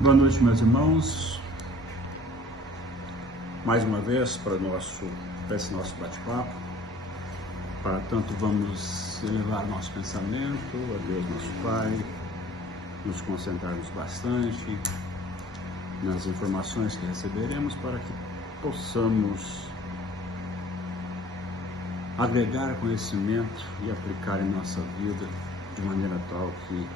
Boa noite, meus irmãos. Mais uma vez para esse nosso bate-papo. Para tanto, vamos elevar nosso pensamento a Deus, nosso Pai, nos concentrarmos bastante nas informações que receberemos para que possamos agregar conhecimento e aplicar em nossa vida de maneira tal que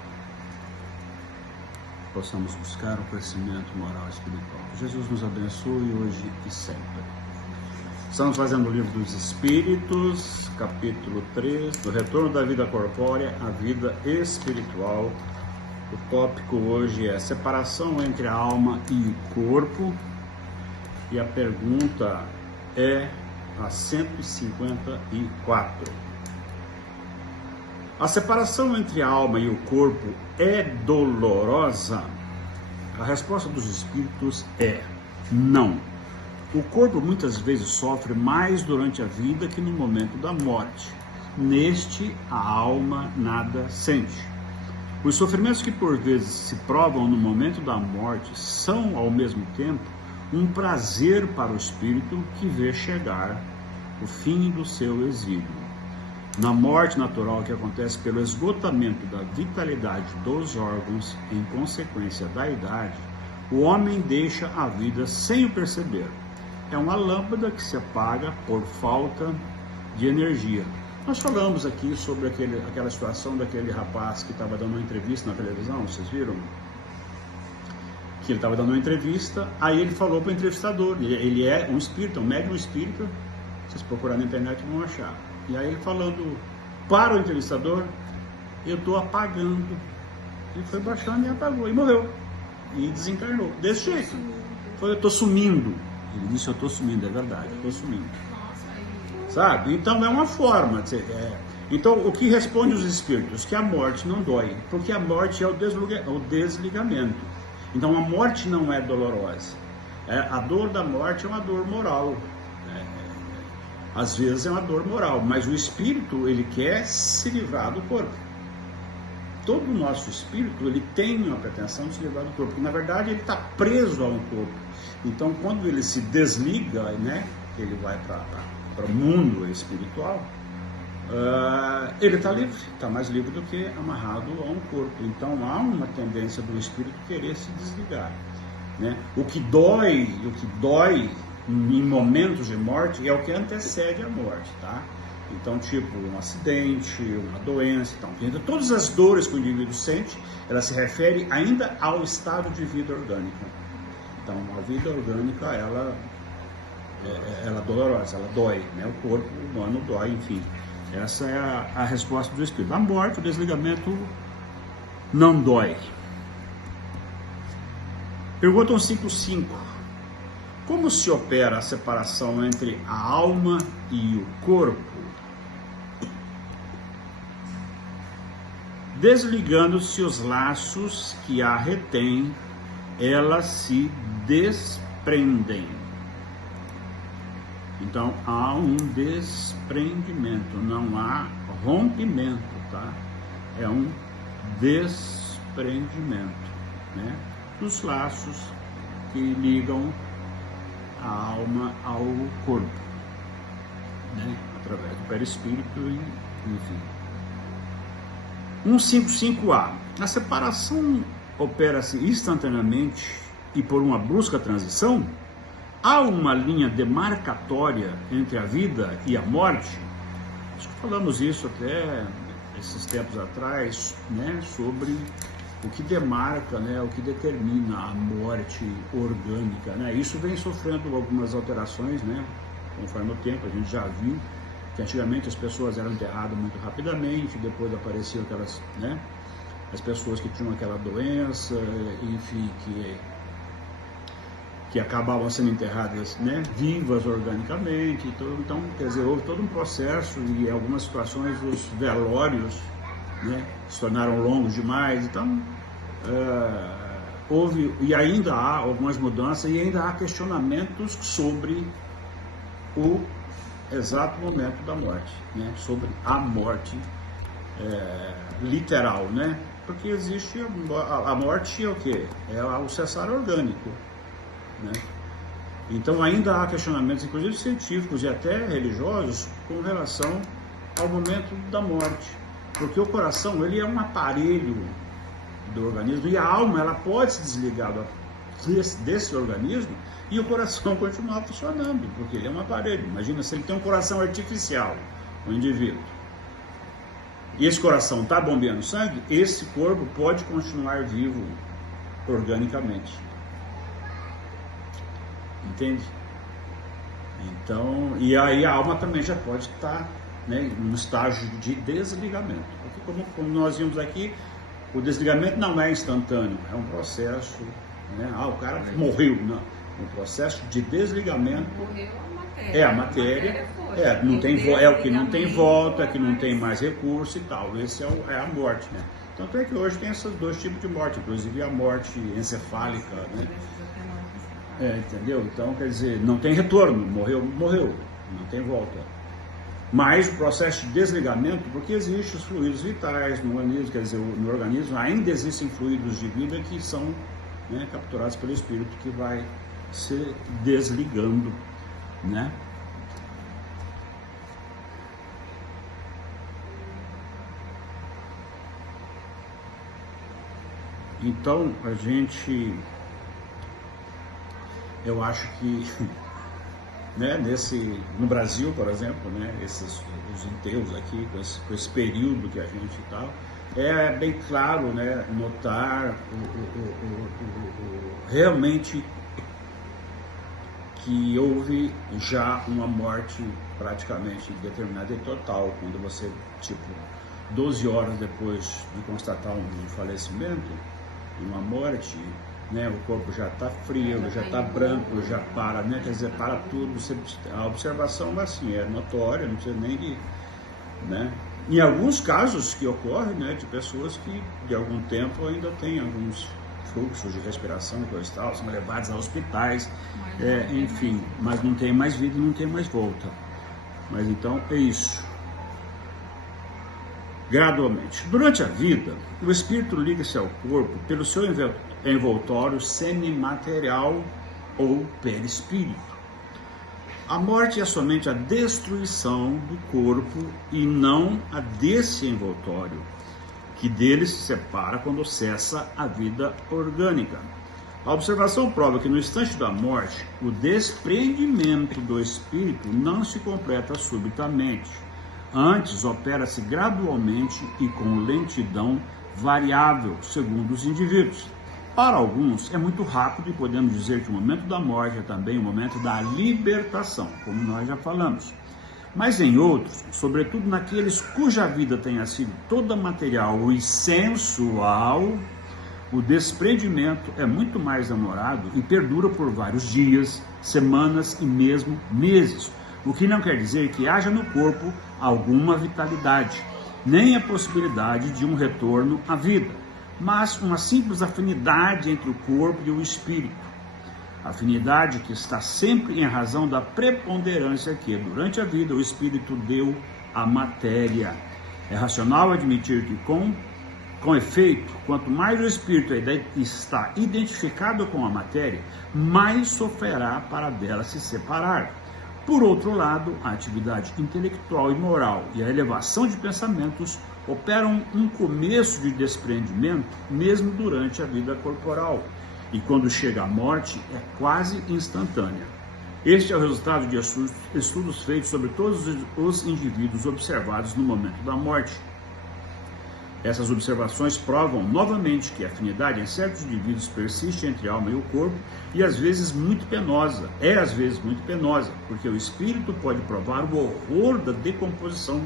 possamos buscar o crescimento moral e espiritual. Jesus nos abençoe hoje e sempre. Estamos fazendo o livro dos Espíritos, capítulo 3, do retorno da vida corpórea à vida espiritual. O tópico hoje é separação entre a alma e o corpo. E a pergunta é a 154. A separação entre a alma e o corpo é dolorosa? A resposta dos espíritos é não. O corpo muitas vezes sofre mais durante a vida que no momento da morte. Neste, a alma nada sente. Os sofrimentos que por vezes se provam no momento da morte são, ao mesmo tempo, um prazer para o espírito que vê chegar o fim do seu exílio. Na morte natural, que acontece pelo esgotamento da vitalidade dos órgãos em consequência da idade, o homem deixa a vida sem o perceber. É uma lâmpada que se apaga por falta de energia. Nós falamos aqui sobre aquela situação daquele rapaz que estava dando uma entrevista na televisão, vocês viram? Que ele estava dando uma entrevista, aí ele falou para o entrevistador, ele é um espírita, um médium espírita, vocês procurarem na internet vão achar. E aí ele falando para o entrevistador, eu estou apagando. Ele foi baixando e apagou, e morreu. E desencarnou, desse jeito. Foi, eu estou sumindo. Ele disse, eu estou sumindo, é verdade, eu estou sumindo. Sabe? Então é uma forma. Então o que responde os espíritos? Que a morte não dói, porque a morte é o desligamento. Então a morte não é dolorosa. A dor da morte é uma dor moral. Às vezes é uma dor moral, mas o espírito, ele quer se livrar do corpo. Todo o nosso espírito, ele tem uma pretensão de se livrar do corpo, porque na verdade ele está preso a um corpo. Então quando ele se desliga, né, ele vai para o mundo espiritual, ele está livre, está mais livre do que amarrado a um corpo. Então há uma tendência do espírito querer se desligar, né? O que dói em momentos de morte é o que antecede a morte, tá? Então, tipo, um acidente, uma doença, então, todas as dores que o indivíduo sente, ela se refere ainda ao estado de vida orgânica. Então, a vida orgânica, ela é dolorosa, ela dói, né? O corpo humano dói, enfim. Essa é a resposta do espírito. A morte, o desligamento, não dói. Pergunta 155. Como se opera a separação entre a alma e o corpo? Desligando-se os laços que a retêm, elas se desprendem. Então há um desprendimento, não há rompimento, tá? É um desprendimento, né? Dos laços que ligam a alma ao corpo, né? Através do perispírito, enfim. 155A. A separação opera-se instantaneamente e por uma brusca transição? Há uma linha demarcatória entre a vida e a morte? Acho que falamos isso até esses tempos atrás, né? Sobre o que demarca, né, o que determina a morte orgânica, né? Isso vem sofrendo algumas alterações, né, conforme o tempo. A gente já viu que antigamente as pessoas eram enterradas muito rapidamente, depois apareciam aquelas, né, as pessoas que tinham aquela doença, enfim, que acabavam sendo enterradas, né, vivas organicamente. Então, quer dizer, houve todo um processo e em algumas situações os velórios, né, se tornaram longos demais. Então houve, e ainda há algumas mudanças e ainda há questionamentos sobre o exato momento da morte, né, sobre a morte literal, né, porque existe a morte é o quê? É o cessar orgânico, né? Então ainda há questionamentos, inclusive científicos e até religiosos, com relação ao momento da morte, porque o coração ele é um aparelho do organismo e a alma ela pode se desligar desse organismo e o coração continuar funcionando, porque ele é um aparelho. Imagina se ele tem um coração artificial, o indivíduo, e esse coração está bombeando sangue, esse corpo pode continuar vivo organicamente. Entende? Então, e aí a alma também já pode estar, né, num estágio de desligamento. Porque como nós vimos aqui, o desligamento não é instantâneo, é um processo, né? O cara morreu, não. Um processo de desligamento. Morreu a matéria. É a matéria, não tem, é o que não tem volta, que não tem mais recurso e tal. Esse é a morte, né? Tanto é que hoje tem esses dois tipos de morte, inclusive a morte encefálica, né? Entendeu? Então, quer dizer, não tem retorno, morreu, não tem volta. Mas o processo de desligamento, porque existem os fluidos vitais no organismo, quer dizer, no organismo ainda existem fluidos de vida que são, né, capturados pelo espírito, que vai se desligando, né? Então, eu acho que, né, no Brasil, por exemplo, né, os enterros aqui, com esse período que a gente tal, é bem claro, né, notar realmente que houve já uma morte praticamente determinada e total, quando você, 12 horas depois de constatar um falecimento, uma morte, né, o corpo já está frio, já está branco, já para, né, quer dizer, para tudo. A observação assim, é notória, não precisa nem de, né? Em alguns casos que ocorrem, né, de pessoas que de algum tempo ainda têm alguns fluxos de respiração e coisa e tal, são levados a hospitais, enfim, mas não tem mais vida, não tem mais volta. Mas então é isso. Gradualmente. Durante a vida, o espírito liga-se ao corpo pelo seu envoltório semimaterial ou perispírito. A morte é somente a destruição do corpo e não a desse envoltório, que dele se separa quando cessa a vida orgânica. A observação prova que no instante da morte, o desprendimento do espírito não se completa subitamente. Antes, opera-se gradualmente e com lentidão variável, segundo os indivíduos. Para alguns, é muito rápido e podemos dizer que o momento da morte é também o momento da libertação, como nós já falamos. Mas em outros, sobretudo naqueles cuja vida tenha sido toda material e sensual, o desprendimento é muito mais demorado e perdura por vários dias, semanas e mesmo meses, o que não quer dizer que haja no corpo alguma vitalidade, nem a possibilidade de um retorno à vida, mas uma simples afinidade entre o corpo e o espírito. Afinidade que está sempre em razão da preponderância que, durante a vida, o espírito deu à matéria. É racional admitir que, com efeito, quanto mais o espírito está identificado com a matéria, mais sofrerá para dela se separar. Por outro lado, a atividade intelectual e moral e a elevação de pensamentos operam um começo de desprendimento mesmo durante a vida corporal, e quando chega a morte é quase instantânea. Este é o resultado de estudos feitos sobre todos os indivíduos observados no momento da morte. Essas observações provam novamente que a afinidade em certos indivíduos persiste entre a alma e o corpo e às vezes muito penosa, porque o espírito pode provar o horror da decomposição.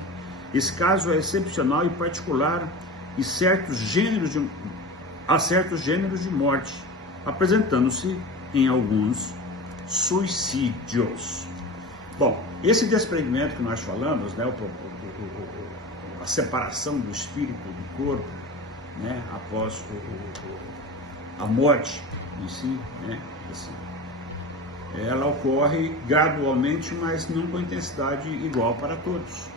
Esse caso é excepcional e particular há certos gêneros de morte, apresentando-se em alguns suicídios. Bom, esse desprendimento que nós falamos, né, a separação do espírito do corpo, né, após a morte em si, né, assim, ela ocorre gradualmente, mas não com intensidade igual para todos.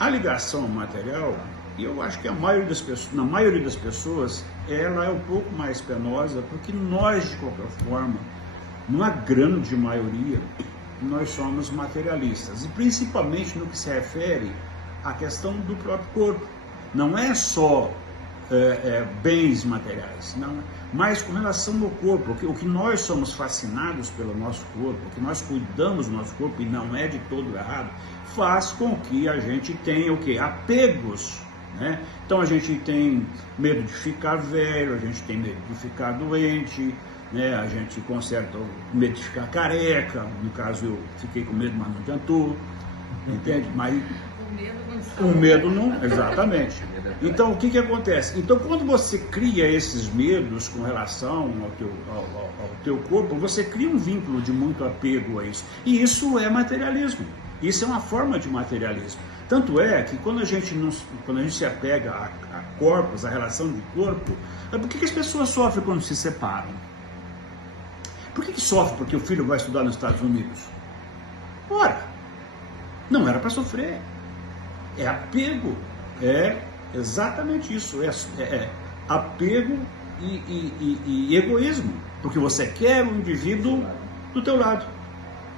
A ligação material E eu acho que a maioria das pessoas, na maioria das pessoas, ela é um pouco mais penosa, porque nós, de qualquer forma, numa grande maioria, nós somos materialistas, e principalmente no que se refere à questão do próprio corpo. Não é só bens materiais, não, mas com relação ao corpo, o que nós somos fascinados pelo nosso corpo, o que nós cuidamos do nosso corpo, e não é de todo errado, faz com que a gente tenha o quê? Apegos, né? Então a gente tem medo de ficar velho, a gente tem medo de ficar doente, né? A gente conserta o medo de ficar careca. No caso, eu fiquei com medo, mas não adiantou, entende? Mas o medo não, exatamente. Então o que acontece? Então quando você cria esses medos com relação ao teu corpo, você cria um vínculo de muito apego a isso, e isso é materialismo, isso é uma forma de materialismo. Tanto é que quando a gente se apega a corpos, a relação de corpo, por que as pessoas sofrem quando se separam? Por que sofre porque o filho vai estudar nos Estados Unidos? Ora, não era para sofrer. É apego, é exatamente isso, é apego e egoísmo, porque você quer um indivíduo do teu lado.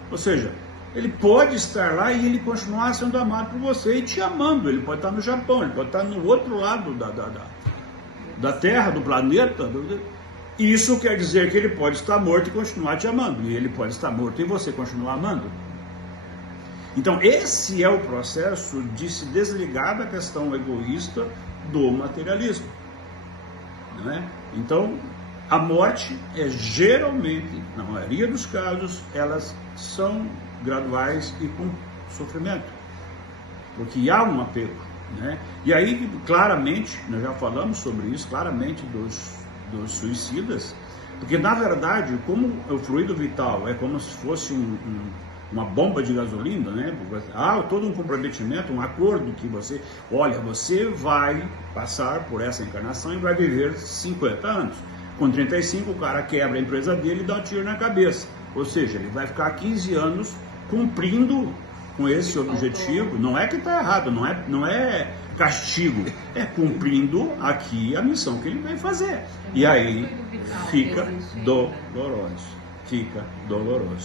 Ou seja, ele pode estar lá e ele continuar sendo amado por você e te amando. Ele pode estar no Japão, ele pode estar no outro lado da Terra, do planeta. Isso quer dizer que ele pode estar morto e continuar te amando, e ele pode estar morto e você continuar amando. Então esse é o processo de se desligar da questão egoísta do materialismo, não é? Então a morte é geralmente, na maioria dos casos, elas são graduais e com sofrimento, porque há um apego, né? E aí claramente, nós já falamos sobre isso, claramente dos suicidas, porque na verdade, como o fluido vital é como se fosse uma bomba de gasolina, né? Há todo um comprometimento, um acordo que você vai passar por essa encarnação e vai viver 50 anos. Com 35 o cara quebra a empresa dele e dá um tiro na cabeça. Ou seja, ele vai ficar 15 anos cumprindo com esse objetivo. Não é que está errado, não é castigo, é cumprindo aqui a missão que ele vai fazer. E aí fica doloroso,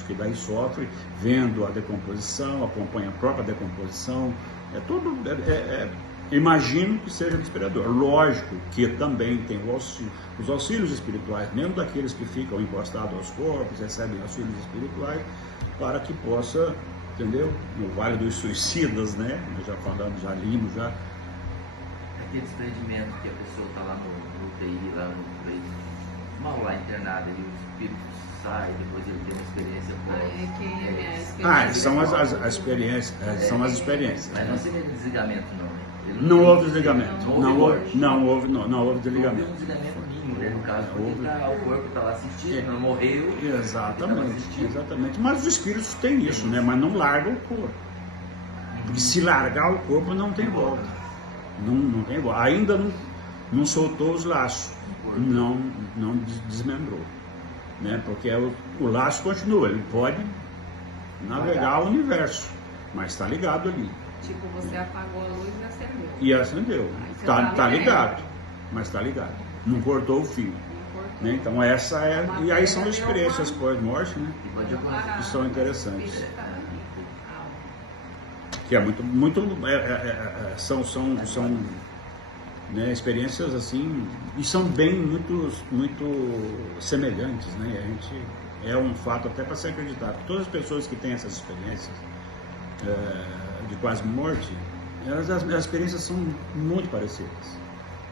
que daí sofre vendo a decomposição, acompanha a própria decomposição, imagino que seja desesperador. Lógico que também tem os auxílios espirituais, mesmo daqueles que ficam encostados aos corpos, recebem auxílios espirituais, para que possa, entendeu? No Vale dos Suicidas, né? Nós já falamos, já limos, já. Aquele desprendimento que a pessoa está lá no UTI, lá no mal lá internada, e o espírito sai, depois ele tem uma experiência com... são as experiências, são as experiências. Mas não seria desligamento, não. Não houve desligamento. Não houve desligamento. Houve um desligamento mínimo, né? No caso, o corpo está lá assistindo, não morreu. Exatamente. Mas os espíritos têm isso, né? Mas não largam o corpo. Porque se largar o corpo não tem volta. Não tem volta. Ainda não soltou os laços. Não desmembrou. Né? Porque o laço continua. Ele pode navegar o universo, mas está ligado ali. Tipo, você apagou a luz e acendeu. E acendeu. Tá ligado, mas está ligado. Não cortou o fio. Né? Então essa é... E aí são experiências pós-morte, né? Que são interessantes. Que é muito são né, experiências assim, e são bem muito semelhantes, né? A gente, é um fato até para ser acreditado. Todas as pessoas que têm essas experiências de quase morte, as experiências são muito parecidas,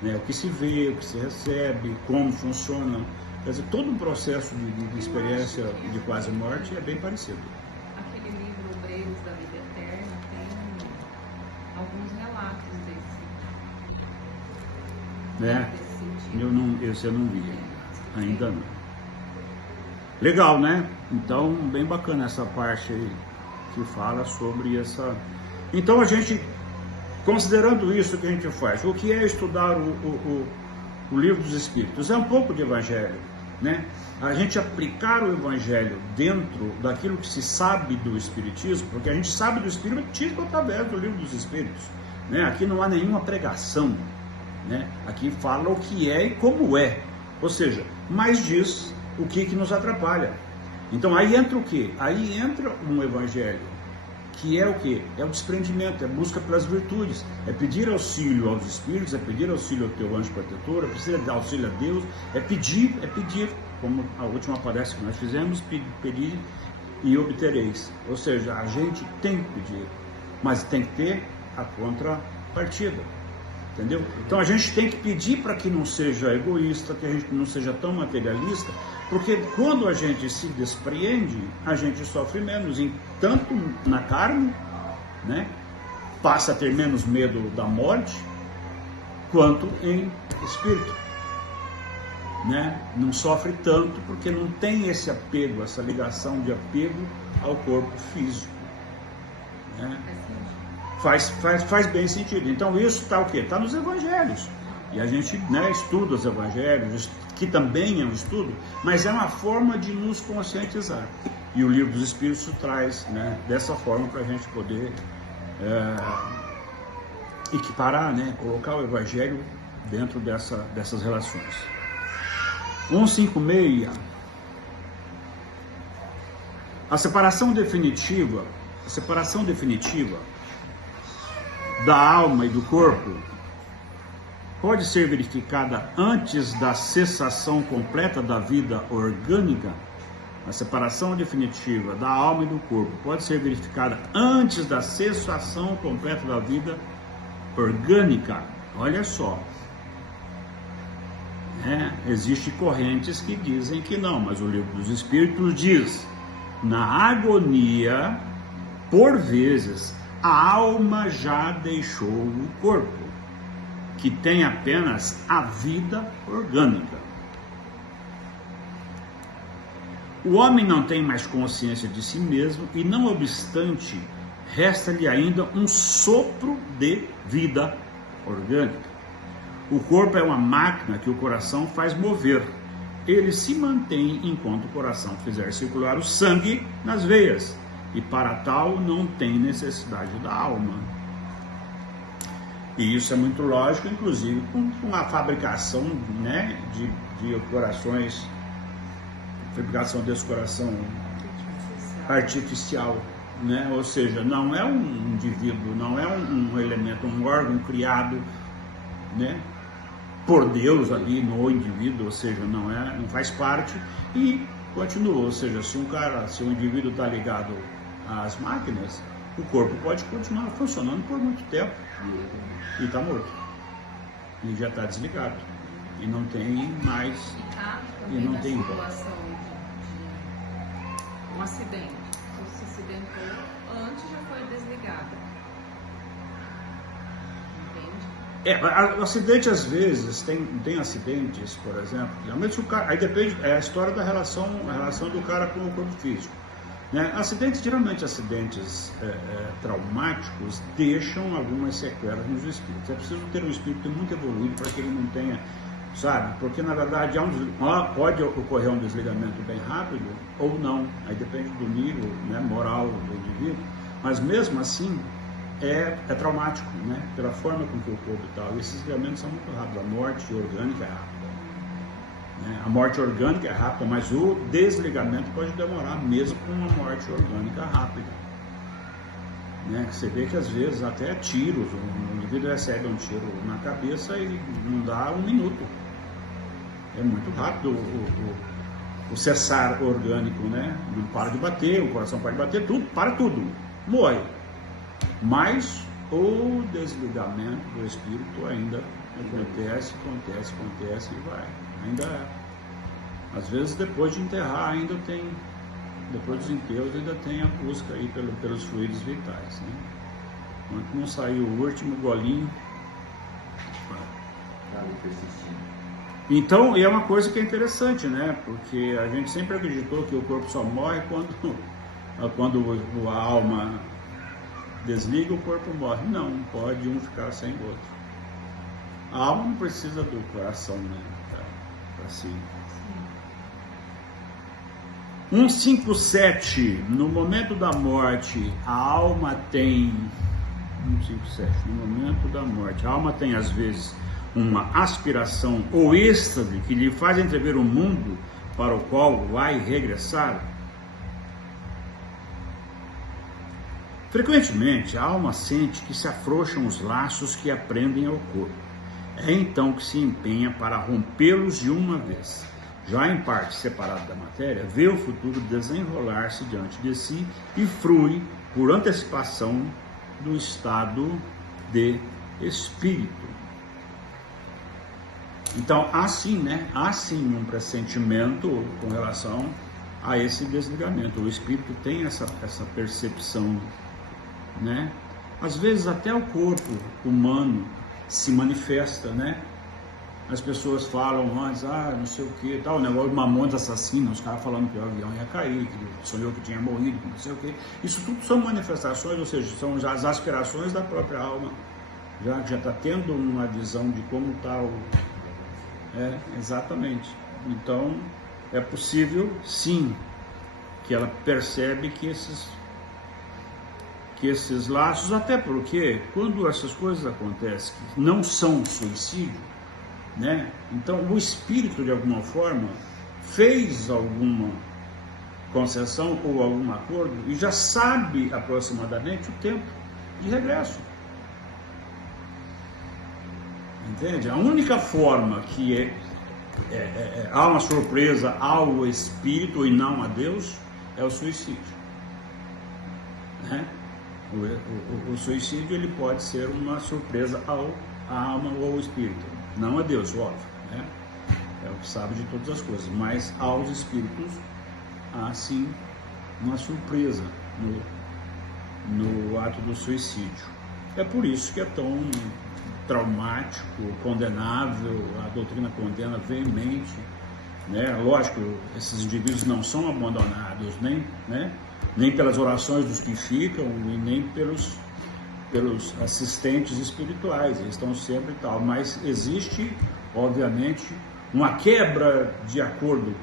né? O que se vê, o que se recebe, como funciona, quer dizer, todo um processo de experiência de quase morte é bem parecido. Aquele livro Obreiros da Vida Eterna tem alguns relatos né? Esse eu não vi ainda não. Legal, né? Então, bem bacana essa parte aí que fala sobre essa... Então a gente, considerando isso que a gente faz, o que é estudar o livro dos Espíritos? É um pouco de Evangelho, né? A gente aplicar o Evangelho dentro daquilo que se sabe do Espiritismo, porque a gente sabe do Espiritismo através do livro dos Espíritos, né? Aqui não há nenhuma pregação, né? Aqui fala o que é e como é, ou seja, mas diz o que nos atrapalha. Então aí entra o quê? Aí entra um evangelho, que é o quê? É o desprendimento, é a busca pelas virtudes, é pedir auxílio aos espíritos, é pedir auxílio ao teu anjo protetor, é pedir auxílio a Deus, é pedir, como a última palestra que nós fizemos, pedir e obtereis. Ou seja, a gente tem que pedir, mas tem que ter a contrapartida, entendeu? Então a gente tem que pedir para que não seja egoísta, que a gente não seja tão materialista, porque quando a gente se despreende, a gente sofre menos, tanto na carne, né? Passa a ter menos medo da morte, quanto em espírito, né? Não sofre tanto porque não tem esse apego, essa ligação de apego ao corpo físico, né? Faz bem sentido. Então isso está o quê? Está nos evangelhos. E a gente, né, estuda os evangelhos, que também é um estudo, mas é uma forma de nos conscientizar. E o Livro dos Espíritos traz, né, dessa forma para a gente poder equiparar, né, colocar o evangelho dentro dessas relações. 156. A separação definitiva da alma e do corpo pode ser verificada antes da cessação completa da vida orgânica. A separação definitiva da alma e do corpo pode ser verificada antes da cessação completa da vida orgânica. Olha só, existem correntes que dizem que não, mas o Livro dos Espíritos diz: na agonia, por vezes, a alma já deixou o corpo, que tem apenas a vida orgânica. O homem não tem mais consciência de si mesmo e, não obstante, resta-lhe ainda um sopro de vida orgânica. O corpo é uma máquina que o coração faz mover. Ele se mantém enquanto o coração fizer circular o sangue nas veias, e para tal não tem necessidade da alma. E isso é muito lógico, inclusive com a fabricação, né, de corações, fabricação desse coração artificial, né? Ou seja, não é um indivíduo, não é um elemento, um órgão criado, né, por Deus ali no indivíduo, ou seja, não faz parte e continua. Ou seja, se um indivíduo está ligado às máquinas, o corpo pode continuar funcionando por muito tempo e está morto, e já está desligado, e não tem mais, e não tem situação de um acidente. Se acidentou antes, já foi desligado. Entende? O acidente, às vezes, tem acidentes, por exemplo, realmente aí depende, a história da relação do cara com o corpo físico, né? Geralmente acidentes traumáticos deixam algumas sequelas nos espíritos. É preciso ter um espírito muito evoluído para que ele não tenha, sabe? Porque na verdade pode ocorrer um desligamento bem rápido ou não, aí depende do nível, né, moral do indivíduo, mas mesmo assim é traumático, né? Pela forma com que o corpo e tal. Esses desligamentos são muito rápidos. A morte orgânica é rápida, né? A morte orgânica é rápida, mas o desligamento pode demorar mesmo com uma morte orgânica rápida, né? Você vê que às vezes até tiros, o indivíduo recebe um tiro na cabeça e não dá um minuto. É muito rápido o cessar orgânico, né? Não para de bater, o coração para de bater, tudo, morre. Mas o desligamento do espírito ainda acontece e vai. Ainda, às vezes, depois de enterrar, depois dos enterros, ainda tem a busca aí pelos fluidos vitais, né? Quando não saiu o último golinho, então, é uma coisa que é interessante, né? Porque a gente sempre acreditou que o corpo só morre quando a alma desliga, o corpo morre. Não pode um ficar sem o outro. A alma não precisa do coração, né, para si. 157. No momento da morte, a alma tem 1,5,7. No momento da morte, a alma tem às vezes uma aspiração ou êxtase que lhe faz entrever o mundo para o qual vai regressar. Frequentemente, a alma sente que se afrouxam os laços que a prendem ao corpo. É então que se empenha para rompê-los de uma vez. Já em parte separado da matéria, vê o futuro desenrolar-se diante de si e frui por antecipação do estado de espírito. Então, há sim um pressentimento com relação a esse desligamento. O espírito tem essa percepção, né? Às vezes até o corpo humano se manifesta, né? As pessoas falam antes, não sei o que, tal, o negócio de Mamonas Assassina, os caras falando que o avião ia cair, que sonhou que tinha morrido, que não sei o que. Isso tudo são manifestações, ou seja, são já as aspirações da própria alma, já está tendo uma visão de como está o... exatamente. Então, é possível, sim, que ela percebe que esses laços, até porque quando essas coisas acontecem que não são suicídio, né? Então o espírito de alguma forma fez alguma concessão ou algum acordo e já sabe aproximadamente o tempo de regresso. Entende? A única forma que há uma surpresa ao espírito e não a Deus é o suicídio, né? O suicídio ele pode ser uma surpresa à alma ou ao espírito, não a Deus, óbvio, né? É o que sabe de todas as coisas, mas aos espíritos há sim uma surpresa no ato do suicídio. É por isso que é tão traumático, condenável, a doutrina condena veemente, né? Lógico, esses indivíduos não são abandonados nem pelas orações dos que ficam e nem pelos assistentes espirituais, eles estão sempre tal, mas existe, obviamente, uma quebra de acordos,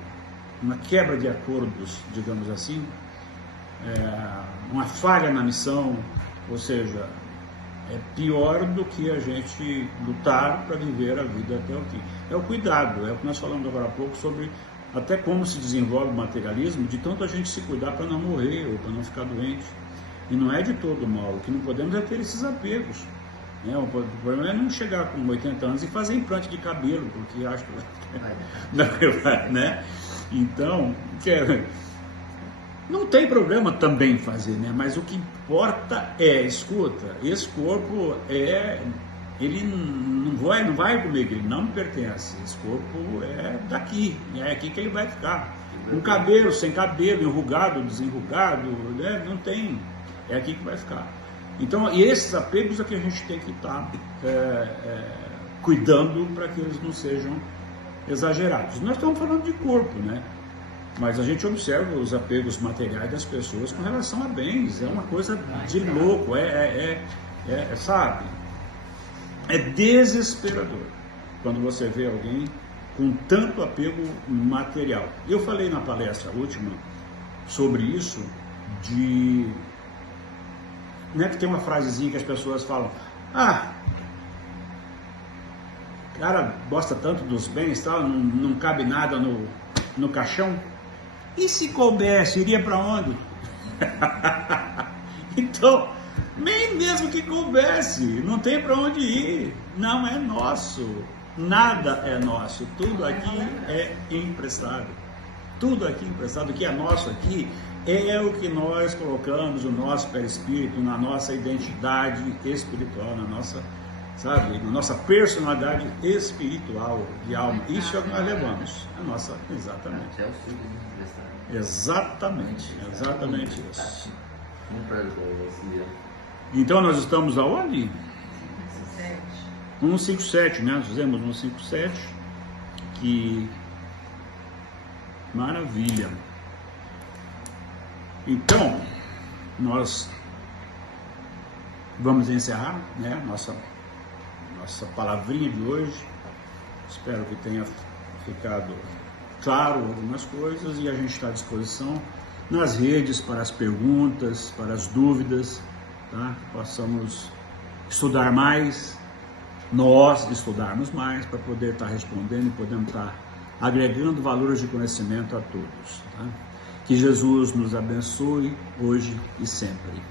digamos assim, uma falha na missão, ou seja, é pior do que a gente lutar para viver a vida até o fim. É o cuidado, é o que nós falamos agora há pouco sobre até como se desenvolve o materialismo, de tanto a gente se cuidar para não morrer ou para não ficar doente. E não é de todo mal, o que não podemos é ter esses apegos, né? O problema é não chegar com 80 anos e fazer implante de cabelo, porque acho que né? Então, não tem problema também fazer, né? Mas o que importa escuta, esse corpo ele não vai comigo, ele não me pertence, esse corpo é daqui, é aqui que ele vai ficar, com cabelo, sem cabelo, enrugado, desenrugado, né? Não tem, é aqui que vai ficar. Então, e esses apegos é que a gente tem que estar cuidando para que eles não sejam exagerados. Nós estamos falando de corpo, né? Mas a gente observa os apegos materiais das pessoas com relação a bens, é uma coisa de louco, sabe? É desesperador quando você vê alguém com tanto apego material. Eu falei na palestra última sobre isso, né, que tem uma frasezinha que as pessoas falam, o cara gosta tanto dos bens, tal, não cabe nada no caixão. E se coubesse, iria para onde? Então, nem mesmo que coubesse, não tem para onde ir, não é nosso, nada é nosso, tudo aqui é emprestado, tudo aqui emprestado, o que é nosso aqui é o que nós colocamos o nosso perispírito, na nossa identidade espiritual, na nossa personalidade espiritual, de alma, isso é o que nós levamos, a nossa, exatamente. Exatamente isso. Então nós estamos aonde? 157, né? Nós fizemos 157, que maravilha. Então, nós vamos encerrar, né? Nossa palavrinha de hoje. Espero que tenha ficado claro algumas coisas e a gente está à disposição nas redes para as perguntas, para as dúvidas, tá? Que possamos estudar mais, nós estudarmos mais para poder estar respondendo e podemos estar agregando valores de conhecimento a todos. Tá? Que Jesus nos abençoe hoje e sempre.